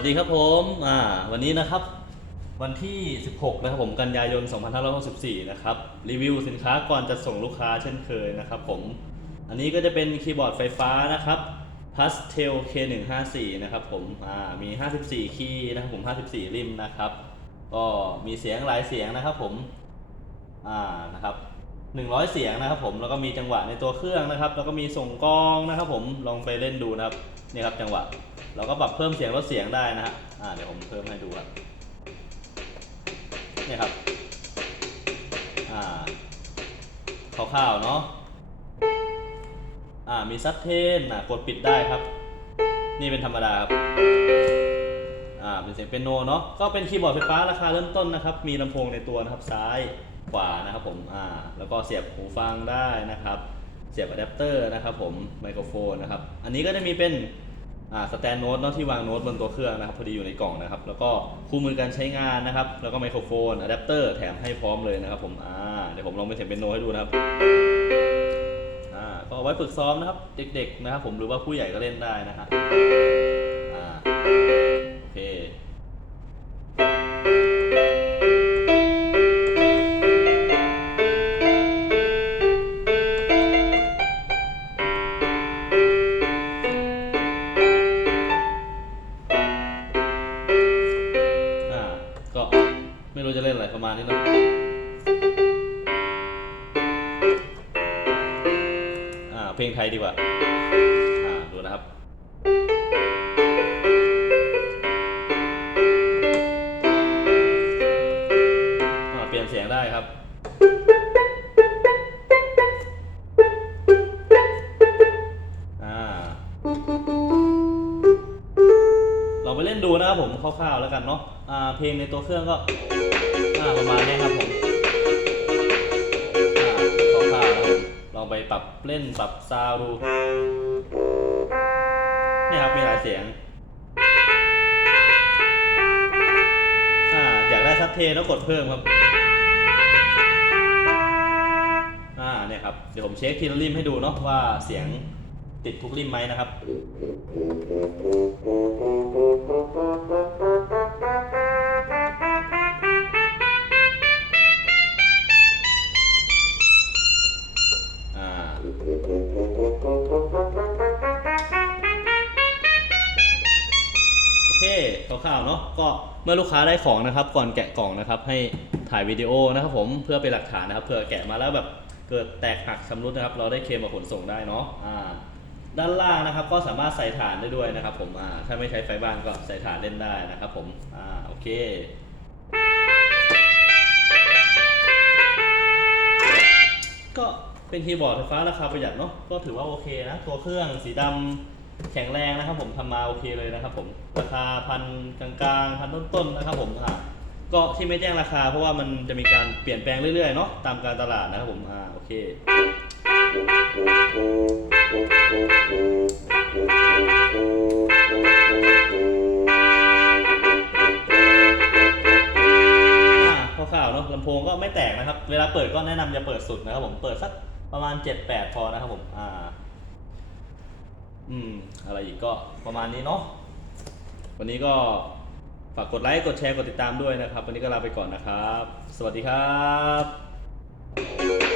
สวัสดีครับผมอ่าวันนี้นะครับ วันที่ 16 นะครับผมกันยายน 2564 นะครับ รีวิวสินค้าก่อนจะส่งลูกค้าเช่นเคยนะครับผม อันนี้ก็จะเป็นคีย์บอร์ดไฟฟ้านะครับ Pastel K154 นะครับผมอ่ามี 54 คีย์นะครับผม 54 ริมนะครับ ก็มีเสียงหลายเสียงนะครับผมอ่านะครับ100 เสียงนะครับผมแล้วก็มีจังหวะในตัวเครื่องนะครับ แล้วก็มีส่งกลองนะครับผมลองไปเล่นดูนะครับนี่ครับจังหวะ เราก็ปรับเพิ่มเสียงลดเสียงได้นะฮะอ่าเดี๋ยวผมเพิ่มให้ดูครับนี่ครับอ่าคร่าวๆเนาะอ่ามีซับเทนอ่ากดปิดได้ครับ นี่เป็นธรรมดาครับอ่าเป็นเสียงเปียโนเนาะก็เป็นคีย์บอร์ดไฟฟ้าราคาเริ่มต้นนะครับ มีลำโพงในตัวนะครับซ้ายขวานะครับผมอ่าแล้วก็เสียบหูฟังได้นะครับ เสียบอะแดปเตอร์นะครับผมไมโครโฟนนะครับ อันนี้ก็จะมีเป็น สแตนโน้ตเนาะที่วางโน้ตบนตัวเครื่องนะครับพอดีอยู่ในกล่องนะครับ แล้วก็คู่มือการใช้งานนะครับ แล้วก็ไมโครโฟนอะแดปเตอร์แถมให้พร้อมเลยนะครับผมอ่าเดี๋ยวผมลองไปเสียงเป็นโน้ตให้ดูนะครับอ่าก็เอาไว้ฝึกซ้อมนะครับ เด็กๆนะครับผมหรือว่าผู้ใหญ่ก็เล่นได้นะฮะอ่าโอเค อะไรประมาณนี้เนาะอ่าเพลงไทยดีกว่า ผมคร่าวๆแล้วกันเนาะอ่าเพลงในตัวเครื่องก็ประมาณนี้ครับผมคร่าวๆนะครับลองไปปรับเล่นปรับซาวดูเนี่ยครับมีหลายเสียงอยากได้ซัดเทแล้วกดเพิ่มครับอ่าเนี่ยครับเดี๋ยวผมเช็คทีละริมให้ดูเนาะว่าเสียงติดทุกริมไหมนะครับ คร่าวๆเนาะก็เมื่อลูกค้าได้ของนะครับ ก่อนแกะกล่องนะครับ ให้ถ่ายวิดีโอนะครับผมเพื่อเป็นหลักฐานนะครับเผื่อแกะมาแล้วแบบเกิดแตกหักชำรุดนะครับ เราได้เคลมกับขนส่งได้เนาะอ่าด้านล่างนะครับก็สามารถใส่ฐานได้ด้วยนะครับ ผมอ่าถ้าไม่ใช้ไฟบ้านก็ใส่ฐานเล่นได้นะครับผมอ่าโอเคก็เป็นคีย์บอร์ดไฟฟ้าราคาประหยัดเนาะก็ถือว่าโอเคนะ ตัวเครื่องสีดำ แข็งแรงนะครับผมทำมาโอเคเลยนะครับผมราคาพันกลางๆพันต้นๆนะครับผมอ่าก็ที่ไม่แจ้งราคาเพราะว่ามันจะมีการเปลี่ยนแปลงเรื่อยๆเนาะตามการตลาดนะครับผมอ่าโอเคอ่าวๆเนาะลำโพงก็ไม่แตกนะครับ เวลาเปิดก็แนะนำอย่าเปิดสุดนะครับผมเปิดสักประมาณ 7-8 พอนะครับผมอ่า อืม อะไรอีกก็ประมาณนี้เนาะวันนี้ก็ฝากกดไลค์กดแชร์กดติดตามด้วยนะครับ วันนี้ก็ลาไปก่อนนะครับ สวัสดีครับ